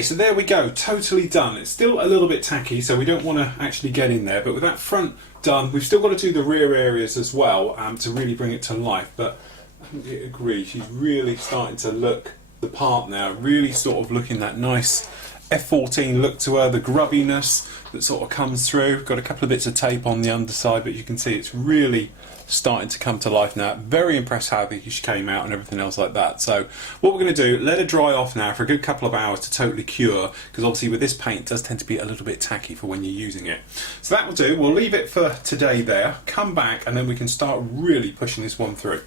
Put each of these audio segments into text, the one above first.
Okay, so there we go, totally done. It's still a little bit tacky, so we don't want to actually get in there, but with that front done, we've still got to do the rear areas as well to really bring it to life. But I think you agree, she's really starting to look the part now, really sort of looking that nice F-14 look to her, the grubbiness that sort of comes through. Got a couple of bits of tape on the underside, but you can see it's really starting to come to life now. Very impressed how she came out and everything else like that. So what we're going to do, let her dry off now for a good couple of hours to totally cure, because obviously with this paint it does tend to be a little bit tacky for when you're using it. So that will do. We'll leave it for today there, come back, and then we can start really pushing this one through.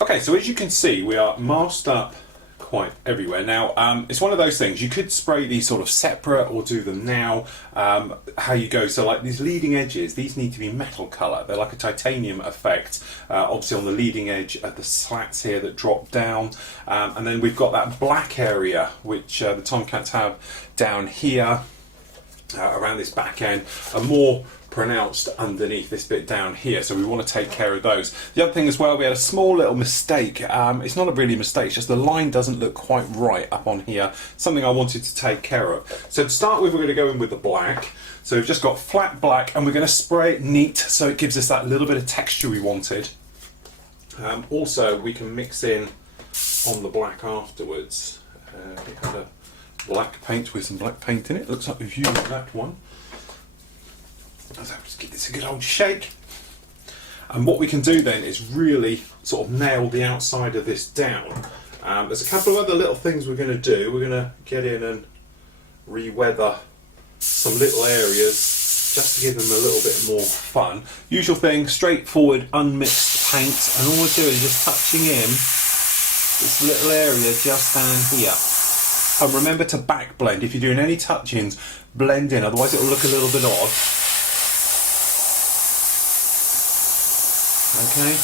Okay, so as you can see, we are masked up quite everywhere. Now, it's one of those things, you could spray these sort of separate or do them now, how you go. So like these leading edges, these need to be metal colour. They're like a titanium effect, obviously on the leading edge of the slats here that drop down. And then we've got that black area, which the Tomcats have down here, around this back end, a more pronounced underneath this bit down here, so we want to take care of those. The other thing as well, we had a small little mistake. It's not really a mistake, it's just the line doesn't look quite right up on here, something I wanted to take care of. So to start with, we're going to go in with the black. So we've just got flat black, and we're going to spray it neat so it gives us that little bit of texture we wanted. Also, we can mix in on the black afterwards. We had a black paint with some black paint in it. Looks like we've used that one. So just give this a good old shake. And what we can do then is really sort of nail the outside of this down. There's a couple of other little things we're going to do. We're going to get in and re-weather some little areas just to give them a little bit more fun. Usual thing, straightforward, unmixed paint, and all we're doing is just touching in this little area just down here. And remember to back blend. If you're doing any touch-ins, blend in, otherwise it'll look a little bit odd. Okay,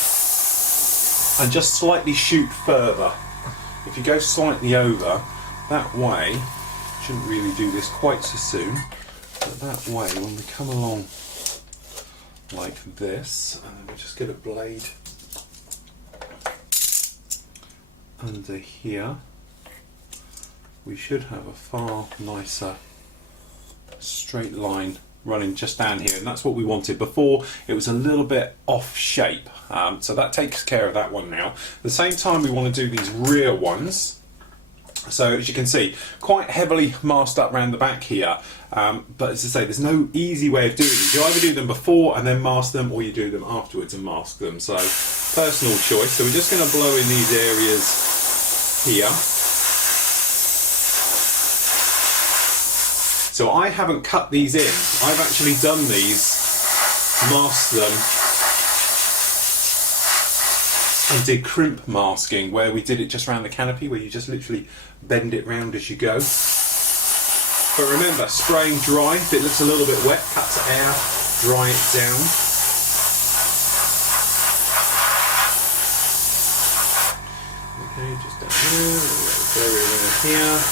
and just slightly shoot further. If you go slightly over, that way, shouldn't really do this quite so soon, but that way, when we come along like this, and then we just get a blade under here, we should have a far nicer straight line running just down here, and that's what we wanted. Before it was a little bit off shape, so that takes care of that one now. At the same time, we want to do these rear ones. So as you can see, quite heavily masked up around the back here, but as I say, there's no easy way of doing these. You either do them before and then mask them, or you do them afterwards and mask them. So personal choice. So we're just going to blow in these areas here. So I haven't cut these in, I've actually done these, masked them, and did crimp masking, where we did it just around the canopy, where you just literally bend it round as you go. But remember, spraying dry, if it looks a little bit wet, cut to air, dry it down. Okay, just down here, here.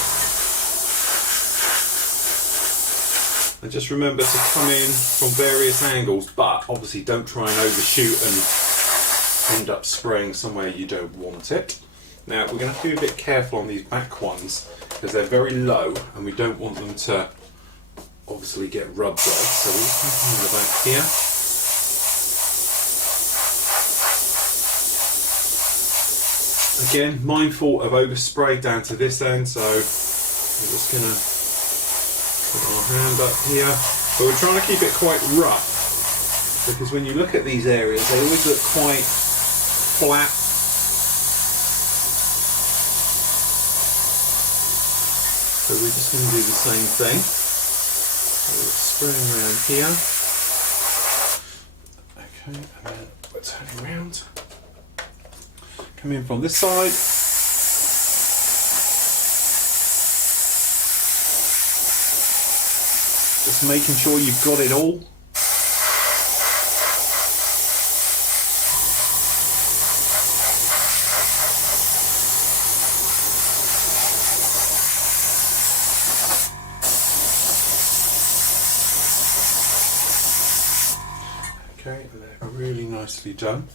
And just remember to come in from various angles, but obviously don't try and overshoot and end up spraying somewhere you don't want it. Now we're going to have to be a bit careful on these back ones because they're very low and we don't want them to obviously get rubbed off. So we'll come in the back here. Again, mindful of overspray down to this end, so I'm just going to put our hand up here, but we're trying to keep it quite rough, because when you look at these areas, they always look quite flat. So we're just going to do the same thing. So we're spraying around here. Okay, and then we're turning around. Come in from this side. Just making sure you've got it all. Okay, and they're really nicely done.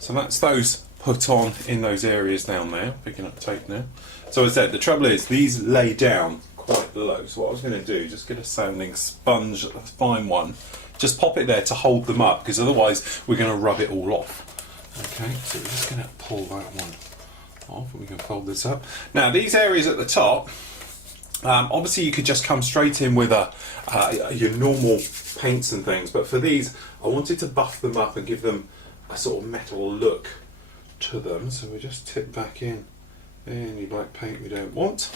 So that's those put on in those areas down there. Picking up tape now. So as I said, the trouble is these lay down quite low. So what I was going to do, just get a sanding sponge, a fine one, just pop it there to hold them up, because otherwise we're going to rub it all off. Okay, so we're just going to pull that one off, and we can fold this up. Now these areas at the top, obviously you could just come straight in with your normal paints and things, but for these I wanted to buff them up and give them a sort of metal look to them. So we just tip back in any black paint we don't want.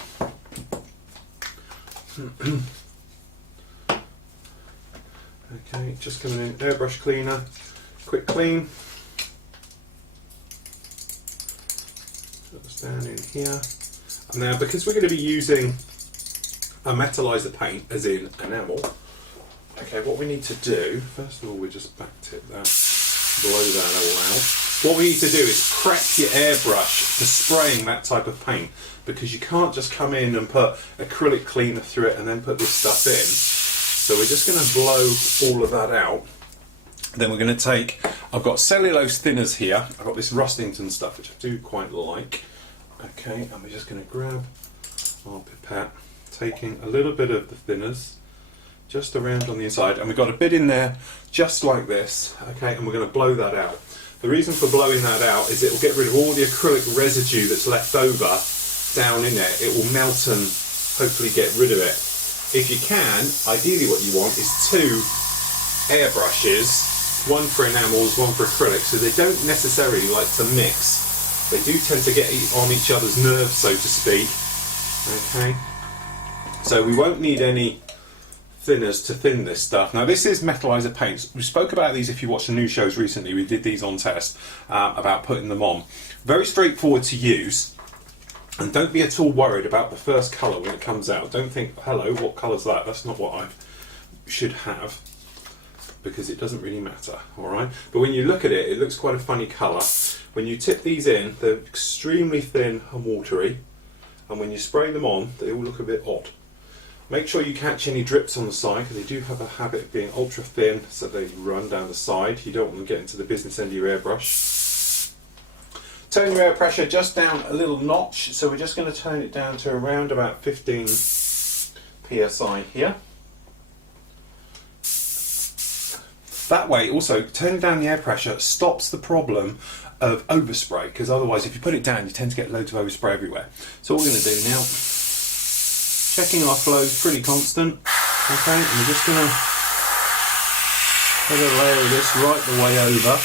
Okay, just coming in, airbrush cleaner, quick clean. Put this down in here. And now, because we're going to be using a metallizer paint, as in enamel, okay, what we need to do, first of all, we just back tip that, blow that all out. What we need to do is prep your airbrush for spraying that type of paint, because you can't just come in and put acrylic cleaner through it and then put this stuff in. So we're just going to blow all of that out. Then we're going to take, I've got cellulose thinners here, I've got this Rustington stuff which I do quite like. Okay, and we're just going to grab our pipette, taking a little bit of the thinners just around on the inside, and we've got a bit in there just like this, okay, and we're going to blow that out. The reason for blowing that out is it will get rid of all the acrylic residue that's left over down in there. It will melt and hopefully get rid of it. If you can, ideally what you want is 2 airbrushes, one for enamels, one for acrylic, so they don't necessarily like to mix. They do tend to get on each other's nerves, so to speak. Okay, so we won't need any thinners to thin this stuff. Now this is metallizer paints. We spoke about these if you watched the new shows recently. We did these on test about putting them on. Very straightforward to use. And don't be at all worried about the first colour when it comes out. Don't think, hello, what colour's that? That's not what I should have, because it doesn't really matter, alright? But when you look at it, it looks quite a funny colour. When you tip these in, they're extremely thin and watery, and when you spray them on, they all look a bit odd. Make sure you catch any drips on the side, because they do have a habit of being ultra thin, so they run down the side. You don't want them getting to the business end of your airbrush. Turn your air pressure just down a little notch, so we're just going to turn it down to around about 15 psi here. That way, also, turning down the air pressure stops the problem of overspray, because otherwise if you put it down you tend to get loads of overspray everywhere. So what we're going to do now, checking our flow is pretty constant, okay, and we're just going to put a layer of this right the way over.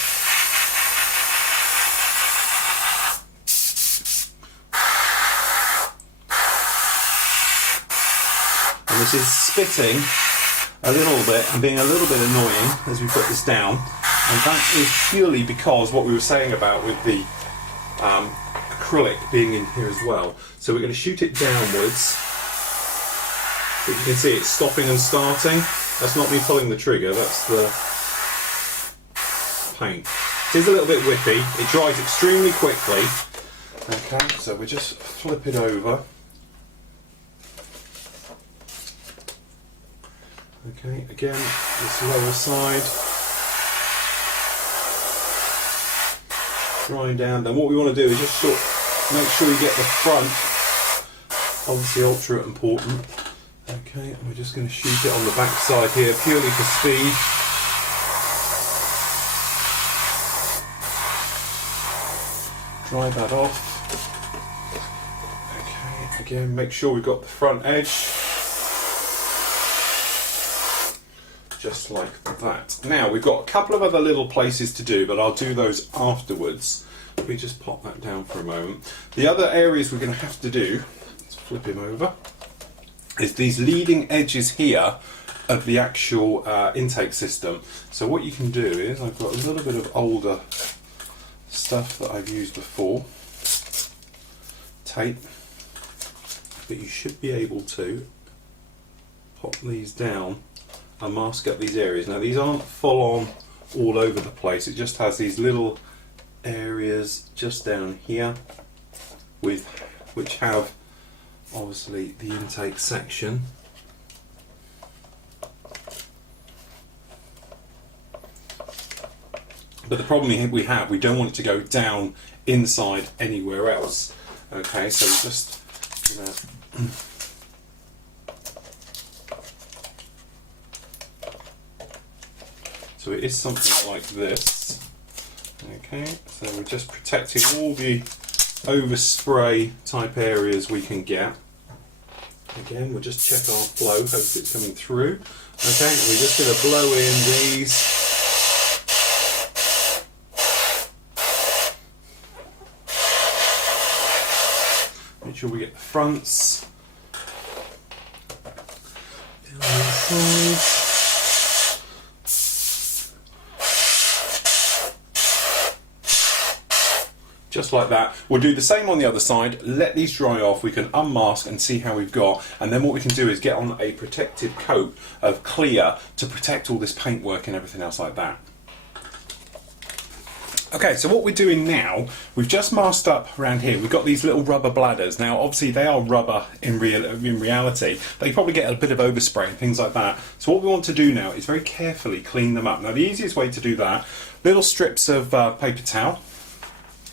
And this is spitting a little bit and being a little bit annoying as we put this down, and that is purely because what we were saying about with the acrylic being in here as well. So we're going to shoot it downwards. But you can see it's stopping and starting. That's not me pulling the trigger, that's the paint. It is a little bit whippy, it dries extremely quickly. Okay, so we just flip it over. Okay, again, this lower side. Drying down. Then what we want to do is just sort of make sure you get the front, obviously ultra important. Okay, and we're just going to shoot it on the back side here, purely for speed. Dry that off. Okay, again, make sure we've got the front edge. Just like that. Now, we've got a couple of other little places to do, but I'll do those afterwards. If we just pop that down for a moment. The other areas we're going to have to do, let's flip him over, is these leading edges here of the actual intake system. So what you can do is, I've got a little bit of older stuff that I've used before, tape, but you should be able to pop these down and mask up these areas. Now these aren't full on all over the place, it just has these little areas just down here which have obviously the intake section. But the problem we don't want it to go down inside anywhere else. Okay, so we're just gonna So it is something like this. Okay, so we're just protecting all the overspray type areas we can get. Again, we'll just check our flow, hope it's coming through. Okay, and we're just going to blow in these. Make sure we get the fronts. Down the sides. Just like that. We'll do the same on the other side, let these dry off, we can unmask and see how we've got, and then what we can do is get on a protective coat of clear to protect all this paintwork and everything else like that. Okay, so what we're doing now, we've just masked up around here, we've got these little rubber bladders. Now obviously they are rubber in reality, they probably get a bit of overspray and things like that. So what we want to do now is very carefully clean them up. Now the easiest way to do that, little strips of paper towel.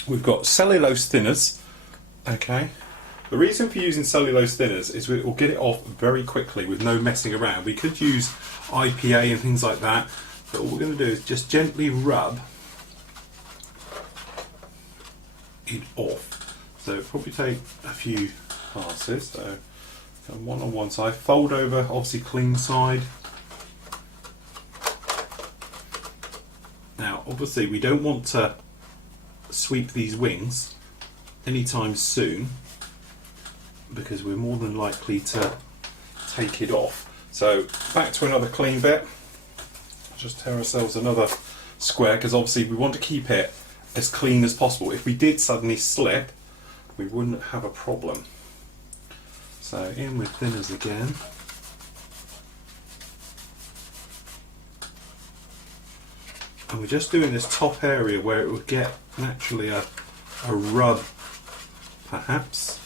We've got cellulose thinners, okay. The reason for using cellulose thinners is it will get it off very quickly with no messing around. We could use IPA and things like that, but all we're going to do is just gently rub it off. So it'll probably take a few passes. So one on one side, fold over, obviously clean side. Now obviously we don't want to sweep these wings anytime soon because we're more than likely to take it off. So back to another clean bit. Just tear ourselves another square because obviously we want to keep it as clean as possible. If we did suddenly slip, we wouldn't have a problem. So in with thinners again. And we're just doing this top area where it would get naturally a rub, perhaps.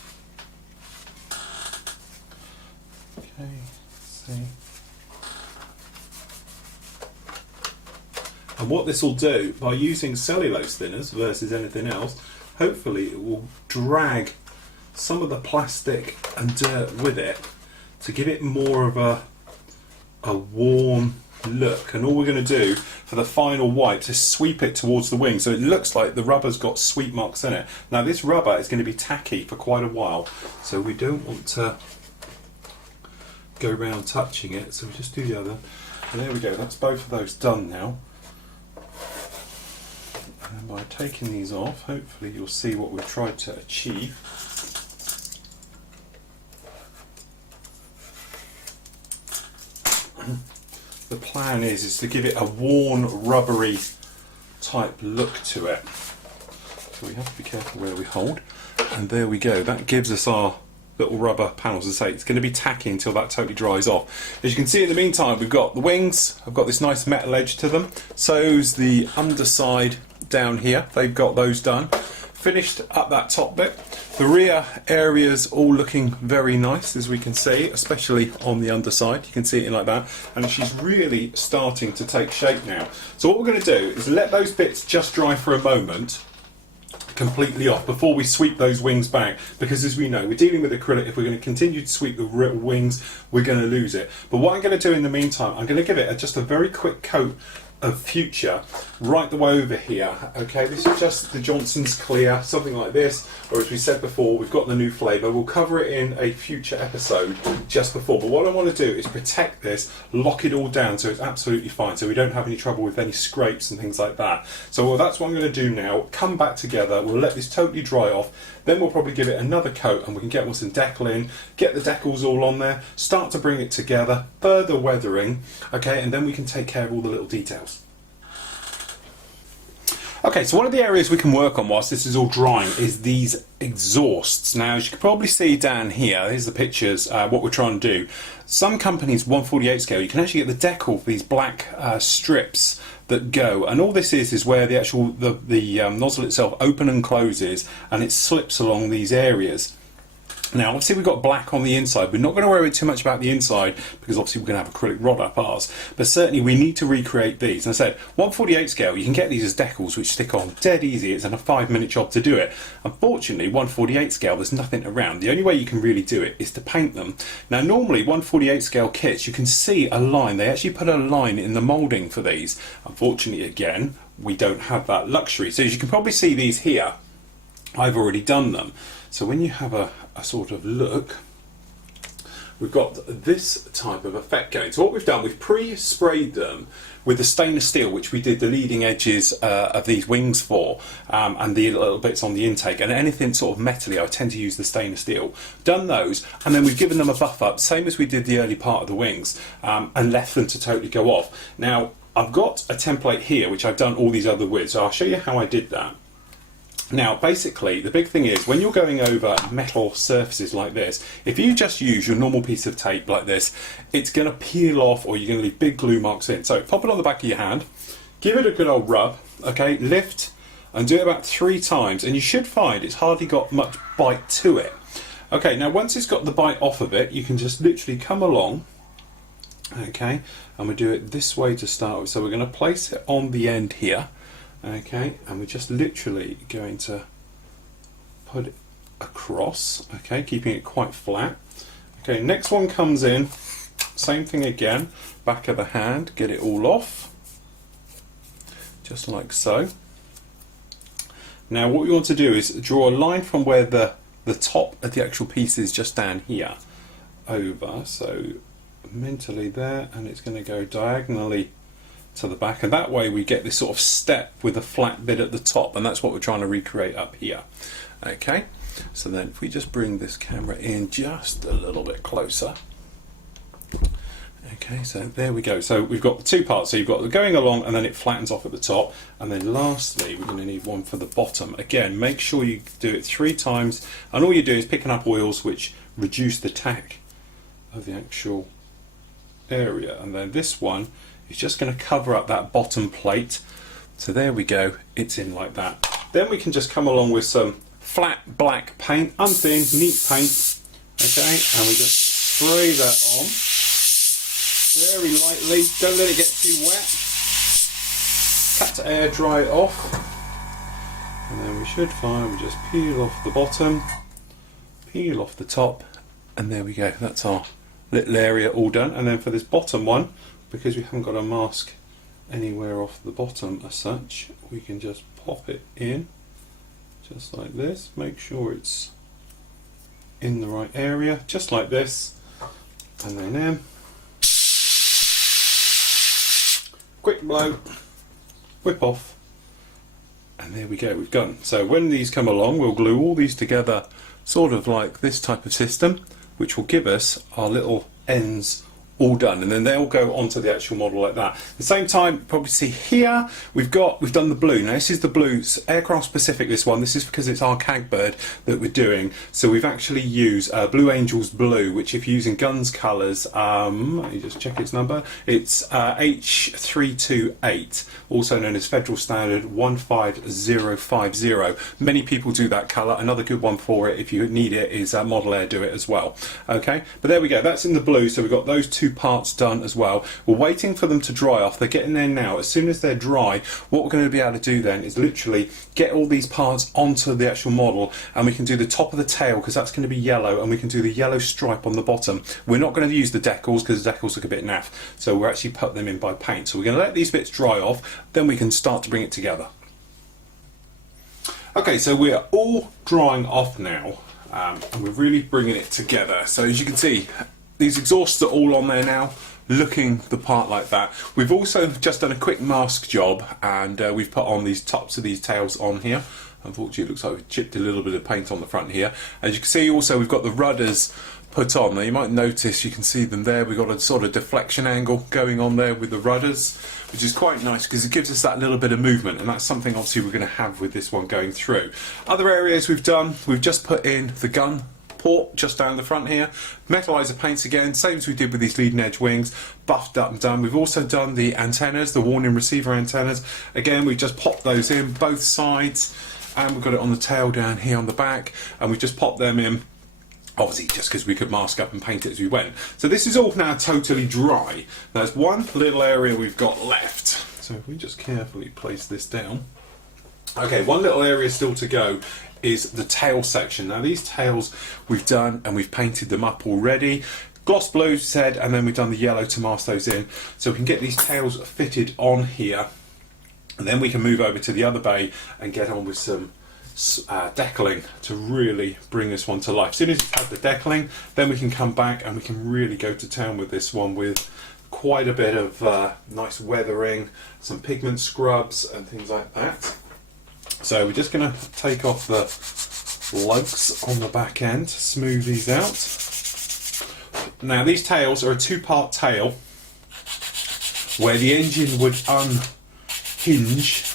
Okay, let's see. And what this will do, by using cellulose thinners versus anything else, hopefully it will drag some of the plastic and dirt with it to give it more of a warm look. And all we're going to do for the final wipes is sweep it towards the wing so it looks like the rubber's got sweep marks in it. Now this rubber is going to be tacky for quite a while, so we don't want to go around touching it, so we just do the other. And there we go, that's both of those done now. And by taking these off, hopefully you'll see what we've tried to achieve. The plan is to give it a worn, rubbery type look to it. So we have to be careful where we hold. And there we go. That gives us our little rubber panels. As I say, it's going to be tacky until that totally dries off. As you can see in the meantime, we've got the wings. I've got this nice metal edge to them. So's the underside down here. They've got those done. Finished up that top bit. The rear area's all looking very nice, as we can see, especially on the underside. You can see it in like that, and she's really starting to take shape now. So what we're going to do is let those bits just dry for a moment, completely off, before we sweep those wings back, because as we know, we're dealing with acrylic. If we're going to continue to sweep the wings, we're going to lose it. But what I'm going to do in the meantime, I'm going to give it just a very quick coat of Future right the way over here. Okay, this is just the Johnson's Clear, something like this, or as we said before, we've got the new flavour. We'll cover it in a future episode just before, but what I want to do is protect this, lock it all down so it's absolutely fine, so we don't have any trouble with any scrapes and things like that. So well, that's what I'm going to do now. Come back together, we'll let this totally dry off, then we'll probably give it another coat and we can get some decal in, get the decals all on there, start to bring it together, further weathering, okay, and then we can take care of all the little details. Okay, so one of the areas we can work on whilst this is all drying is these exhausts. Now, as you can probably see down here, here's the pictures, what we're trying to do. Some companies, 1/48 scale, you can actually get the decal for these black strips that go, and all this is where the actual nozzle itself open and closes, and it slips along these areas. Now, obviously we've got black on the inside. We're not going to worry too much about the inside because obviously we're going to have acrylic rod up ours. But certainly we need to recreate these. And I said, 1/48 scale, you can get these as decals which stick on dead easy. It's a 5-minute job to do it. Unfortunately, 1/48 scale, there's nothing around. The only way you can really do it is to paint them. Now, normally 1/48 scale kits, you can see a line. They actually put a line in the moulding for these. Unfortunately, again, we don't have that luxury. So as you can probably see these here, I've already done them. So when you have a sort of look, we've got this type of effect going. So what we've done, we've pre-sprayed them with the stainless steel, which we did the leading edges of these wings for, and the little bits on the intake, and anything sort of metally, I tend to use the stainless steel. Done those, and then we've given them a buff up, same as we did the early part of the wings, and left them to totally go off. Now, I've got a template here, which I've done all these other with, so I'll show you how I did that. Now, basically, the big thing is when you're going over metal surfaces like this, if you just use your normal piece of tape like this, it's going to peel off or you're going to leave big glue marks in. So pop it on the back of your hand, give it a good old rub, okay, lift and do it about 3 times and you should find it's hardly got much bite to it. Okay, now once it's got the bite off of it, you can just literally come along, okay, and we do it this way to start with. So we're going to place it on the end here. Okay, and we're just literally going to put it across, okay, keeping it quite flat. Okay, next one comes in, same thing again, back of the hand, get it all off, just like so. Now what we want to do is draw a line from where the top of the actual piece is just down here, over, so mentally there, and it's going to go diagonally to the back, and that way we get this sort of step with a flat bit at the top, and that's what we're trying to recreate up here. Okay, so then if we just bring this camera in just a little bit closer. Okay, so there we go. So we've got the 2 parts. So you've got the going along and then it flattens off at the top, and then lastly we're going to need one for the bottom. Again, make sure you do it 3 times, and all you do is picking up oils which reduce the tack of the actual area, and then this one is just going to cover up that bottom plate. So there we go, it's in like that. Then we can just come along with some flat black paint, unthinned, neat paint, okay, and we just spray that on very lightly, don't let it get too wet, cut to air dry it off, and then we should find we just peel off the bottom, peel off the top, and there we go, that's our little area all done. And then for this bottom one, because we haven't got a mask anywhere off the bottom as such, we can just pop it in just like this, make sure it's in the right area, just like this, and then quick blow, whip off, and there we go, we've done. So when these come along, we'll glue all these together sort of like this type of system, which will give us our little ends all done, and then they'll go onto the actual model like that. At the same time, probably see here we've done the blue. Now this is the blue, aircraft specific, this one. This is because it's our cagbird that we're doing, so we've actually used Blue Angels blue, which if you're using guns colours, let me just check its number, it's H328, also known as Federal Standard 15050. Many people do that colour. Another good one for it if you need it is Model Air do it as well. Okay, but there we go, that's in the blue. So we've got those 2 parts done as well. We're waiting for them to dry off. They're getting there now. As soon as they're dry, what we're going to be able to do then is literally get all these parts onto the actual model, and we can do the top of the tail because that's going to be yellow, and we can do the yellow stripe on the bottom. We're not going to use the decals because the decals look a bit naff, so we're actually put them in by paint. So we're going to let these bits dry off, then we can start to bring it together. Okay, so we are all drying off now, and we're really bringing it together. So as you can see, these exhausts are all on there now, looking the part like that. We've also just done a quick mask job, and we've put on these tops of these tails on here. Unfortunately, it looks like we've chipped a little bit of paint on the front here. As you can see, also we've got the rudders put on. Now you might notice, you can see them there, we've got a sort of deflection angle going on there with the rudders, which is quite nice because it gives us that little bit of movement, and that's something obviously we're going to have with this one going through. Other areas we've done, we've just put in the gun port just down the front here, metallizer paints again, same as we did with these leading edge wings, buffed up and done. We've also done the antennas, the warning receiver antennas. Again, we've just popped those in both sides, and we've got it on the tail down here on the back, and we've just popped them in Obviously, just because we could mask up and paint it as we went. So this is all now totally dry. There's one little area we've got left. So if we just carefully place this down. Okay, one little area still to go is the tail section. Now these tails we've done and we've painted them up already. Gloss blue said, and then we've done the yellow to mask those in. So we can get these tails fitted on here. And then we can move over to the other bay and get on with some decaling to really bring this one to life. As soon as it's had the decaling, then we can come back and we can really go to town with this one with quite a bit of nice weathering, some pigment scrubs and things like that. So we're just going to take off the lugs on the back end, smooth these out. Now these tails are a two-part tail where the engine would unhinge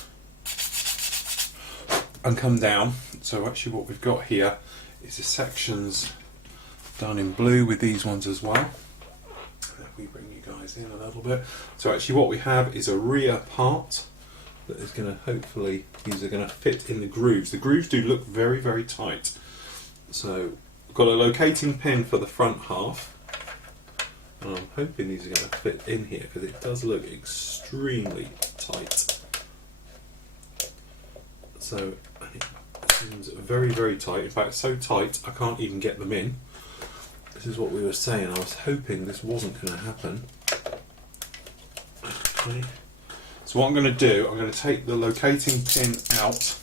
and come down. So actually what we've got here is the sections done in blue with these ones as well. Let me bring you guys in a little bit. So actually what we have is a rear part that is going to hopefully, these are going to fit in the grooves. The grooves do look very, very tight. So we've got a locating pin for the front half. And I'm hoping these are going to fit in here because it does look extremely tight. So it seems very, very tight. In fact, so tight I can't even get them in. This is what we were saying. I was hoping this wasn't going to happen. Okay. So what I'm going to do, I'm going to take the locating pin out.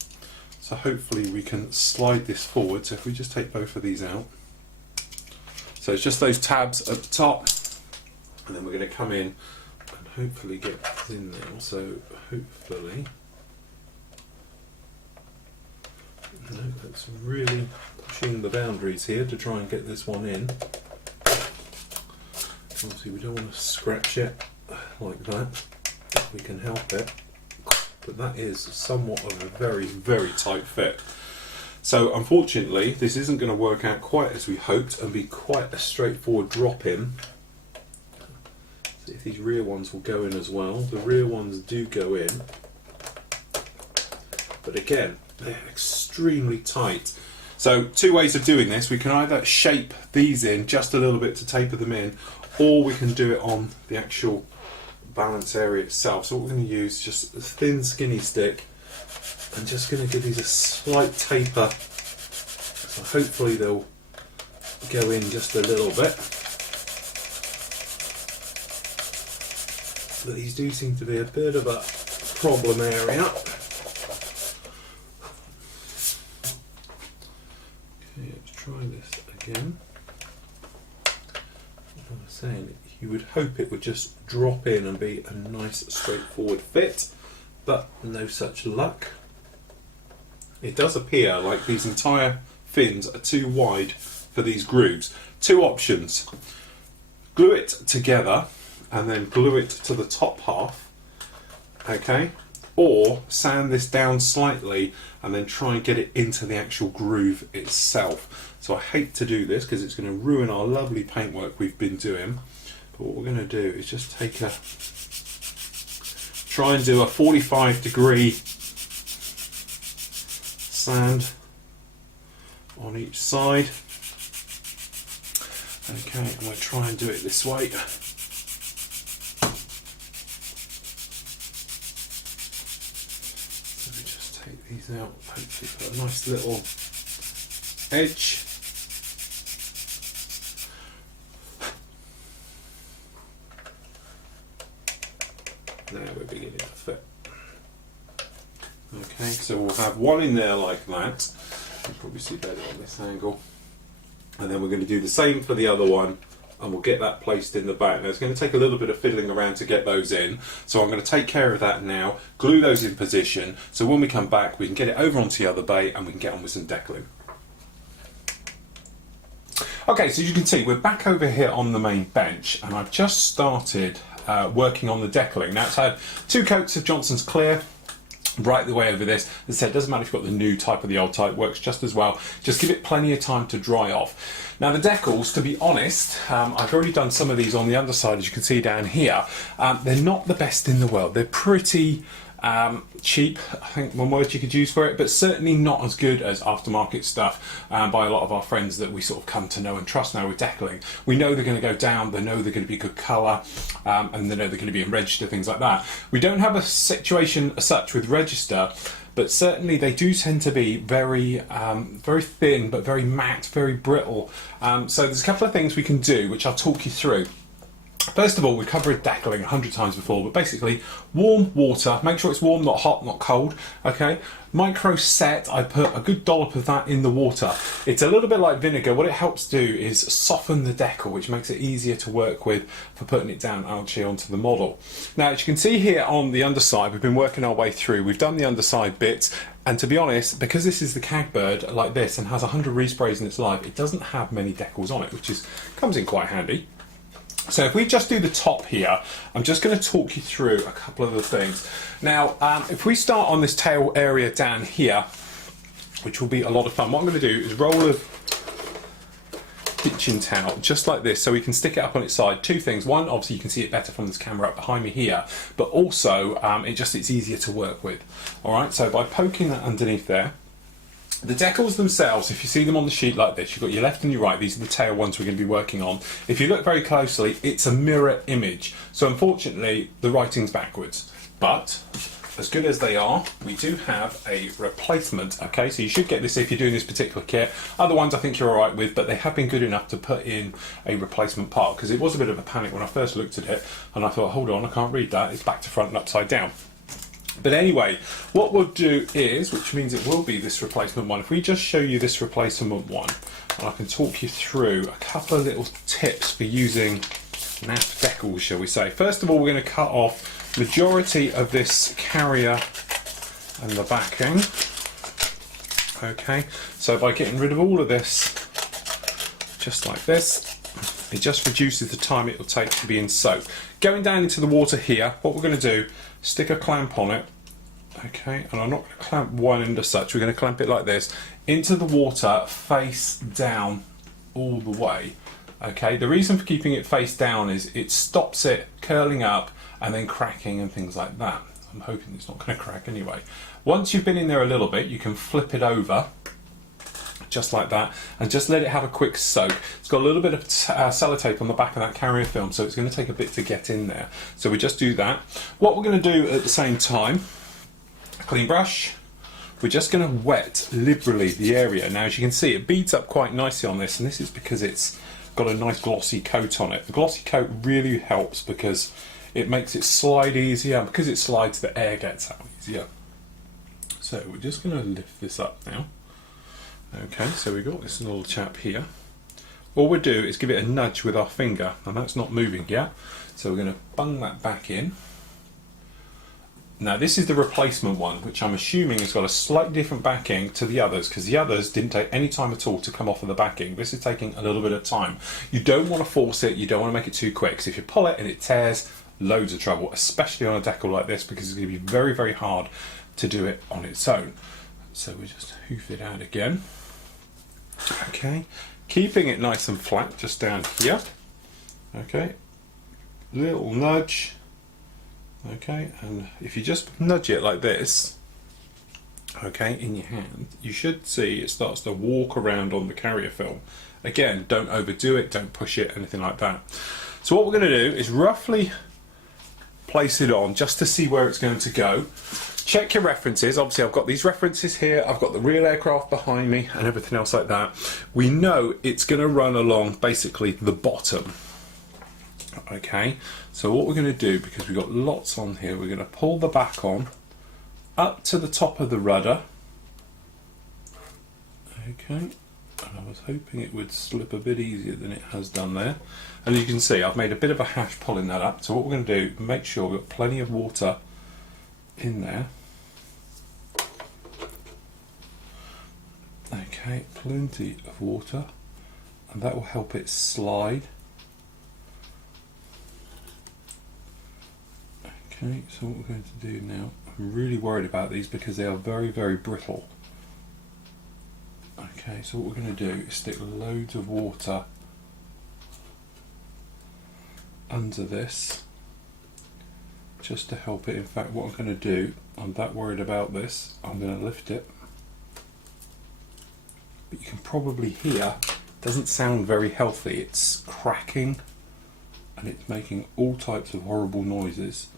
So hopefully we can slide this forward. So if we just take both of these out. So it's just those tabs at the top. And then we're going to come in and hopefully get this in now. So hopefully, that's really pushing the boundaries here to try and get this one in. Obviously we don't want to scratch it like that if we can help it. But that is somewhat of a very, very tight fit. So unfortunately this isn't going to work out quite as we hoped and be quite a straightforward drop in. See if these rear ones will go in as well. The rear ones do go in, but again they're extremely tight. So two ways of doing this. We can either shape these in just a little bit to taper them in, or we can do it on the actual balance area itself. So what we're going to use is just a thin skinny stick and just going to give these a slight taper. So hopefully they'll go in just a little bit. But these do seem to be a bit of a problem area. Okay, let's try this again. As I was saying, you would hope it would just drop in and be a nice straightforward fit, but no such luck. It does appear like these entire fins are too wide for these grooves. Two options: glue it together and then glue it to the top half, okay, or sand this down slightly and then try and get it into the actual groove itself. So I hate to do this because it's going to ruin our lovely paintwork we've been doing, but what we're going to do is just try and do a 45-degree sand on each side. Okay, and we'll try and do it this way. These out, hopefully put a nice little edge. Now we're beginning to fit. Okay, so we'll have one in there like that. You'll probably see better on this angle. And then we're going to do the same for the other one, and we'll get that placed in the back. Now it's going to take a little bit of fiddling around to get those in, so I'm going to take care of that now, glue those in position, so when we come back we can get it over onto the other bay and we can get on with some decaling. Okay, so as you can see we're back over here on the main bench, and I've just started working on the decaling. Now it's had 2 coats of Johnson's Clear right the way over this. As I said, it doesn't matter if you've got the new type or the old type, works just as well. Just give it plenty of time to dry off. Now the decals, to be honest, I've already done some of these on the underside, as you can see down here. They're not the best in the world. They're pretty cheap, I think one word you could use for it, but certainly not as good as aftermarket stuff by a lot of our friends that we sort of come to know and trust now with decaling. We know they're going to go down, they know they're going to be good colour, and they know they're going to be in register, things like that. We don't have a situation as such with register, but certainly they do tend to be very very thin, but very matte, very brittle. So there's a couple of things we can do, which I'll talk you through. First of all, we've covered decaling 100 times before, but basically warm water, make sure it's warm, not hot, not cold, okay? Micro set, I put a good dollop of that in the water. It's a little bit like vinegar. What it helps do is soften the decal, which makes it easier to work with for putting it down actually onto the model. Now, as you can see here on the underside, we've been working our way through. We've done the underside bits, and to be honest, because this is the CAG bird like this and has 100 resprays in its life, it doesn't have many decals on it, which comes in quite handy. So if we just do the top here, I'm just going to talk you through a couple of the things. Now, if we start on this tail area down here, which will be a lot of fun, what I'm going to do is roll a kitchen towel just like this so we can stick it up on its side. Two things. One, obviously you can see it better from this camera up behind me here, but also it's easier to work with. Alright, so by poking that underneath there, the decals themselves, if you see them on the sheet like this, you've got your left and your right, these are the tail ones we're going to be working on. If you look very closely, it's a mirror image. So unfortunately, the writing's backwards. But, as good as they are, we do have a replacement, okay? So you should get this if you're doing this particular kit. Other ones I think you're alright with, but they have been good enough to put in a replacement part, because it was a bit of a panic when I first looked at it, and I thought, hold on, I can't read that, it's back to front and upside down. But anyway, what we'll do is, which means it will be this replacement one, if we just show you this replacement one, and I can talk you through a couple of little tips for using NAF decals, shall we say. First of all, we're going to cut off majority of this carrier and the backing. Okay, so by getting rid of all of this, just like this, it just reduces the time it will take to be in soak. Going down into the water here, what we're going to do, stick a clamp on it, okay, and I'm not going to clamp one end as such, we're going to clamp it like this, into the water, face down all the way, okay. The reason for keeping it face down is it stops it curling up and then cracking and things like that. I'm hoping it's not going to crack anyway. Once you've been in there a little bit, you can flip it over, just like that, and just let it have a quick soak. It's got a little bit of sellotape on the back of that carrier film, so it's going to take a bit to get in there. So we just do that. What we're going to do at the same time, clean brush, we're just going to wet liberally the area. Now, as you can see, it beads up quite nicely on this, and this is because it's got a nice glossy coat on it. The glossy coat really helps because it makes it slide easier, and because it slides, the air gets out easier. So we're just going to lift this up now. Okay, so we've got this little chap here. All we do is give it a nudge with our finger, and that's not moving yet. So we're going to bung that back in. Now this is the replacement one, which I'm assuming has got a slightly different backing to the others, because the others didn't take any time at all to come off of the backing. This is taking a little bit of time. You don't want to force it, you don't want to make it too quick, because if you pull it and it tears, loads of trouble, especially on a decal like this, because it's going to be very, very hard to do it on its own. So we just hoof it out again. Okay, keeping it nice and flat just down here. Okay, little nudge. Okay, and if you just nudge it like this, okay, in your hand, you should see it starts to walk around on the carrier film. Again, don't overdo it, don't push it, anything like that. So what we're going to do is roughly place it on just to see where it's going to go. Check your references. Obviously I've got these references here, I've got the real aircraft behind me and everything else like that. We know it's going to run along basically the bottom. Okay, so what we're going to do, because we've got lots on here, we're going to pull the back on up to the top of the rudder. Okay, and I was hoping it would slip a bit easier than it has done there. And you can see I've made a bit of a hash pulling that up. So what we're going to do, make sure we've got plenty of water in there. Okay, plenty of water, and that will help it slide. Okay, so what we're going to do now, I'm really worried about these because they are very, very brittle. Okay, so what we're going to do is stick loads of water under this, just to help it. In fact, what I'm going to do, I'm that worried about this, I'm going to lift it. But you can probably hear, it doesn't sound very healthy. It's cracking and it's making all types of horrible noises.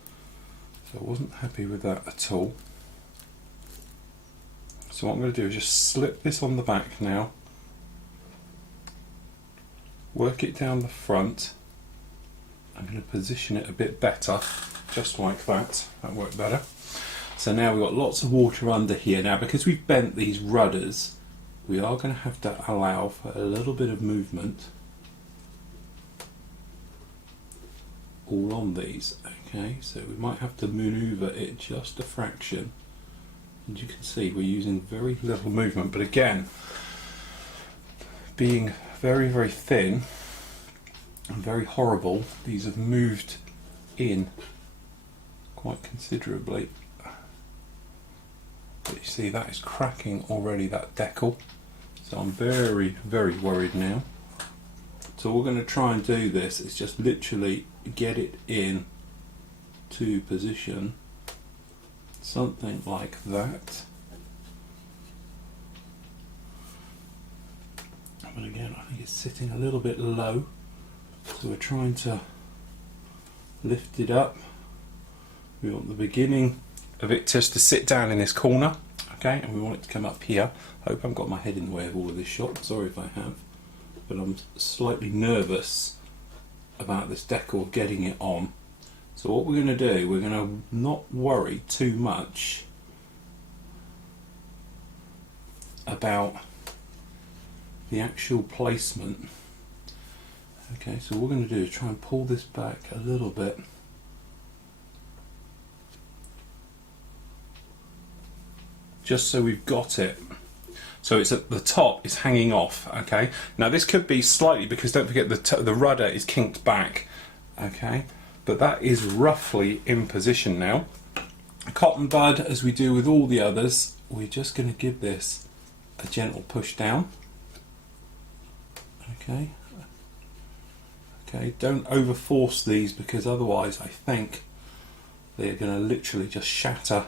So I wasn't happy with that at all. So what I'm going to do is just slip this on the back now, work it down the front. I'm going to position it a bit better, just like that. That worked better. So now we've got lots of water under here. Now because we've bent these rudders, we are going to have to allow for a little bit of movement all on these. Okay, so we might have to maneuver it just a fraction. And you can see we're using very little movement, but again, being very, very thin and very horrible, these have moved in quite considerably. But you see that is cracking already, that decal. So I'm very, very worried now. So what we're going to try and do this is just literally get it in to position, something like that. But again, I think it's sitting a little bit low, so we're trying to lift it up. We want the beginning of it just to sit down in this corner, okay, and we want it to come up here. I hope I haven't got my head in the way of all of this shot, sorry if I have, but I'm slightly nervous about this decal getting it on. So what we're going to do, we're going to not worry too much about the actual placement. Okay, so what we're going to do is try and pull this back a little bit. Just so we've got it. So it's at the top, it's hanging off, okay? Now this could be slightly, because don't forget the rudder is kinked back, okay? But that is roughly in position now. Cotton bud, as we do with all the others, we're just going to give this a gentle push down. Okay. Okay, don't over force these, because otherwise I think they're going to literally just shatter.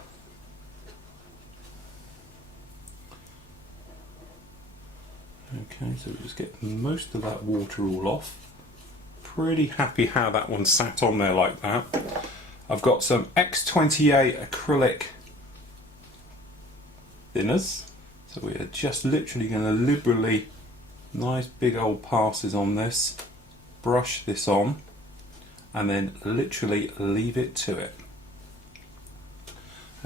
Okay, so we just get most of that water all off. Pretty happy how that one sat on there like that. I've got some X28 acrylic thinners, so we are just literally going to liberally, nice big old passes on this, brush this on, and then literally leave it to it.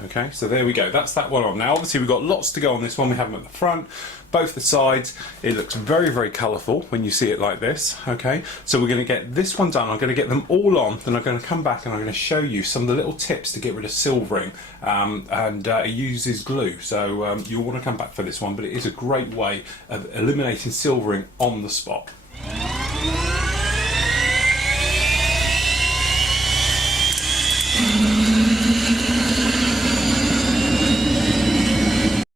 Okay, so there we go, that's that one on. Now obviously we've got lots to go on this one. We have them at the front, both the sides. It looks very, very colourful when you see it like this. Okay, so we're going to get this one done. I'm going to get them all on, then I'm going to come back and I'm going to show you some of the little tips to get rid of silvering, and it uses glue, so you'll want to come back for this one, but it is a great way of eliminating silvering on the spot.